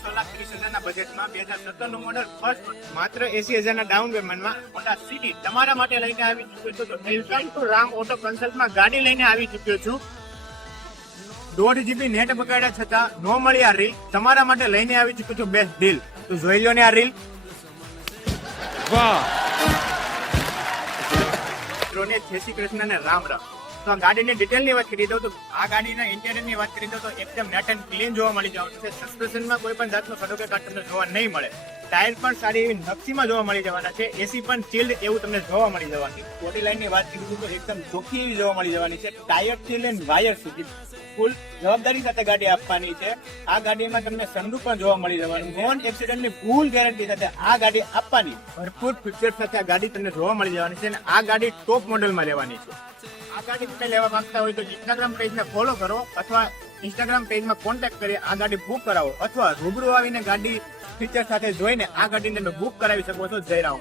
6,30,000 ના બજેટમાં 2017 નું મોડલ ફર્સ્ટ માત્ર 80,000 ના ડાઉન પેમેન્ટમાં હોન્ડા સિટી તમારા માટે લઈને આવી ચૂક્યો છું. તો વેલકમ ટુ રામ ઓટો કન્સલ્ટમાં ગાડી લઈને આવી ચૂક્યો છું. 1.5 GB નેટ બગાડ્યા છતાં નો મળી આ રીલ તમારા માટે લઈને આવી ચૂક્યો છું. બેસ્ટ ડીલ તો જોઈ લો ને આ રીલ. વાહ મિત્રોને જય શ્રી કૃષ્ણ ને રામ રામ. તો આ ગાડીની ડિટેલની વાત કરી દઉં તો આ ગાડીના ઇન્ટિરિયરની વાત કરી દઉં તો એકદમ નેટ એન્ડ ક્લીન જોવા મળી જવાનું છે. સસ્પેન્શનમાં કોઈ પણ જાતનો ખડો કે કાટ તમને જોવા નહીં મળે. ટાયર પણ સારી એવી નકશીમાં જોવા મળી જવાના છે. એસી પણ ચિલ્ડ એવું તમને જોવા મળી જવાની. બોડી લાઈનની વાત કરી તો એકદમ ચોખ્ખી એવી જોવા મળી જવાની છે. ટાયર થી લઈને વાયર સુધી ફૂલ જવાબદારી સાથે ગાડી આપવાની છે. આ ગાડીમાં તમને સનરૂફ પણ જોવા મળી જવાનું. નોન એક્સિડન્ટની ફૂલ ગેરંટી સાથે આ ગાડી આપવાની. ભરપૂર ફીચર સાથે આ ગાડી તમને જોવા મળી જવાની છે અને આ ગાડી ટોપ મોડેલમાં લેવાની છે. આ ગાડી તમે લેવા માંગતા હોય તો ઇન્સ્ટાગ્રામ પેજને ફોલો કરો અથવા ઇન્સ્ટાગ્રામ પેજમાં કોન્ટેક્ટ કરી આ ગાડી બુક કરાવો અથવા રૂબરૂ આવીને ગાડી ફીચર સાથે જોઈને આ ગાડીને તમે બુક કરાવી શકો છો. જય રામ.